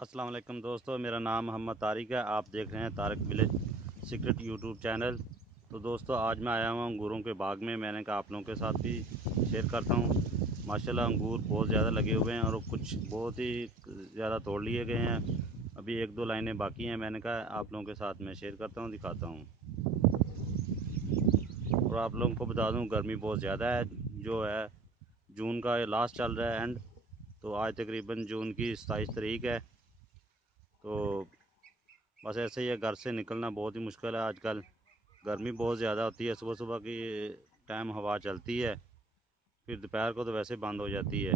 अस्सलाम वालेकुम दोस्तों, मेरा नाम मोहम्मद तारिक है। आप देख रहे हैं Tariq village secret YouTube channel. तो दोस्तों, आज मैं आया हूँ अंगूरों के बाग में। मैंने कहा आप लोगों के साथ भी शेयर करता हूँ। माशाल्लाह अंगूर बहुत ज़्यादा लगे हुए हैं और कुछ बहुत ही ज़्यादा तोड़ लिए गए हैं। अभी एक दो लाइनें बाकी हैं। मैंने कहा आप लोगों के साथ मैं शेयर करता हूँ, दिखाता हूँ। और आप लोगों को बता दूँ, गर्मी बहुत ज़्यादा है। जो है जून का लास्ट चल रहा है एंड। तो आज तकरीबन जून की 27 तारीख है। तो बस ऐसे ही है, घर से निकलना बहुत ही मुश्किल है आजकल। गर्मी बहुत ज़्यादा होती है। सुबह सुबह की टाइम हवा चलती है, फिर दोपहर को तो वैसे बंद हो जाती है।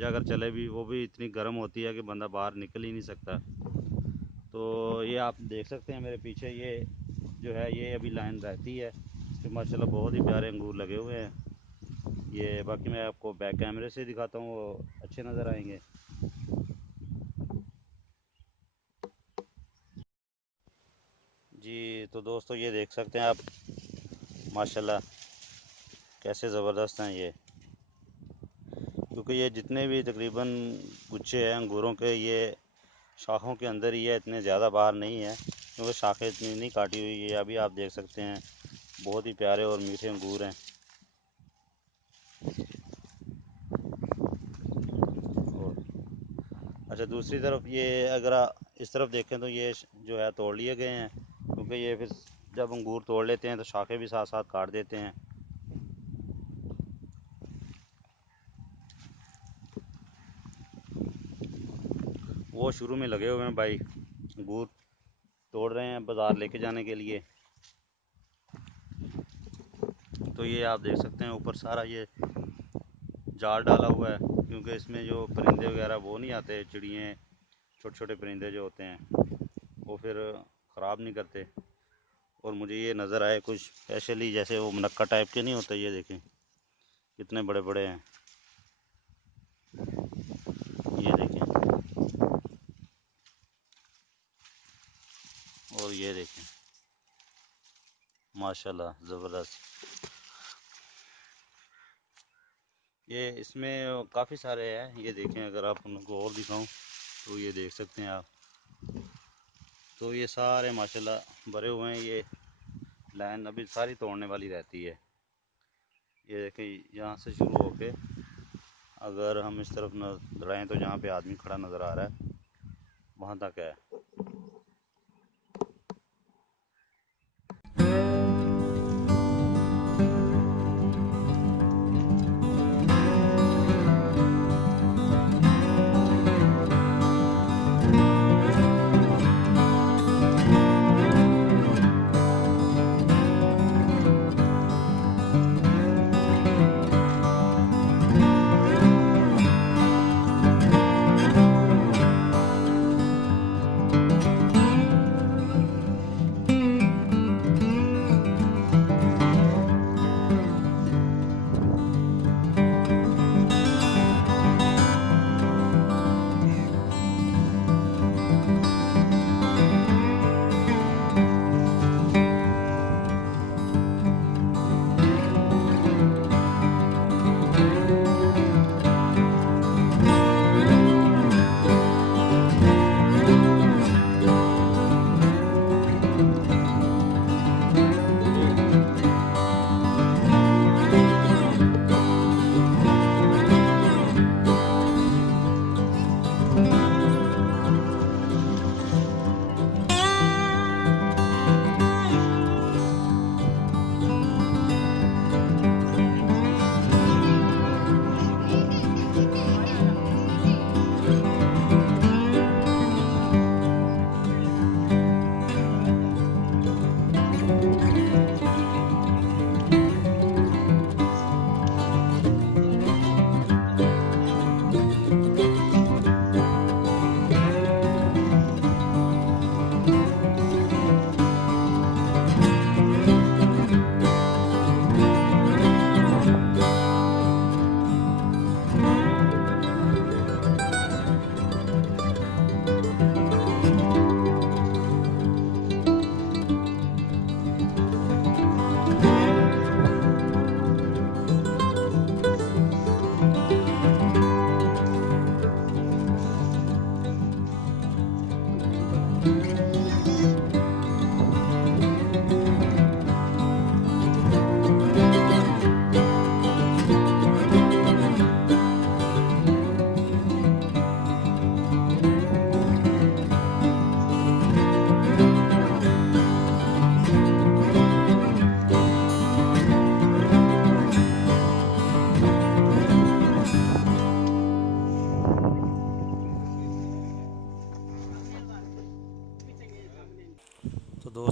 या अगर चले भी, वो भी इतनी गर्म होती है कि बंदा बाहर निकल ही नहीं सकता। तो ये आप देख सकते हैं मेरे पीछे, ये जो है ये अभी लाइन रहती है। तो माशाल्लाह बहुत ही प्यारे अंगूर लगे हुए हैं। ये बाकी मैं आपको बैक कैमरे से दिखाता हूँ, वो अच्छे नज़र आएंगे। जी तो दोस्तों, ये देख सकते हैं आप, माशाल्लाह कैसे ज़बरदस्त हैं ये। क्योंकि ये जितने भी तकरीबन गुच्छे हैं अंगूरों के, ये शाखों के अंदर ही है, इतने ज़्यादा बाहर नहीं है। क्योंकि शाखें इतनी नहीं काटी हुई। ये अभी आप देख सकते हैं, बहुत ही प्यारे और मीठे अंगूर हैं। और अच्छा, दूसरी तरफ ये अगर इस तरफ देखें तो ये जो है तोड़ लिए गए हैं। क्योंकि ये फिर जब अंगूर तोड़ लेते हैं तो शाखें भी साथ साथ काट देते हैं। वो शुरू में लगे हुए हैं भाई, अंगूर तोड़ रहे हैं बाज़ार लेके जाने के लिए। तो ये आप देख सकते हैं ऊपर सारा ये जाल डाला हुआ है। क्योंकि इसमें जो परिंदे वगैरह वो नहीं आते, चिड़ियाँ, छोटे छोटे परिंदे जो होते हैं, वो फिर ख़राब नहीं करते। और मुझे ये नज़र आए कुछ स्पेशली, जैसे वो मुनक्का टाइप के नहीं होते। ये देखें कितने बड़े बड़े हैं। ये देखें, और ये देखें, माशाल्लाह ज़बरदस्त। ये इसमें काफ़ी सारे हैं। ये देखें, अगर आप उनको और दिखाऊं तो ये देख सकते हैं आप। तो ये सारे माशाल्लाह भरे हुए हैं। ये लाइन अभी सारी तोड़ने वाली रहती है। ये देखें, यहाँ से शुरू होके अगर हम इस तरफ न दौड़ाएँ तो जहाँ पे आदमी खड़ा नज़र आ रहा है, वहाँ तक है।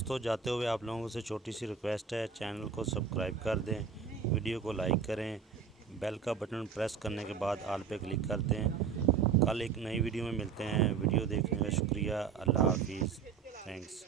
दोस्तों जाते हुए आप लोगों से छोटी सी रिक्वेस्ट है, चैनल को सब्सक्राइब कर दें, वीडियो को लाइक करें, बेल का बटन प्रेस करने के बाद ऑल पे क्लिक कर दें। कल एक नई वीडियो में मिलते हैं। वीडियो देखने का शुक्रिया। अल्लाह हाफिज़। थैंक्स।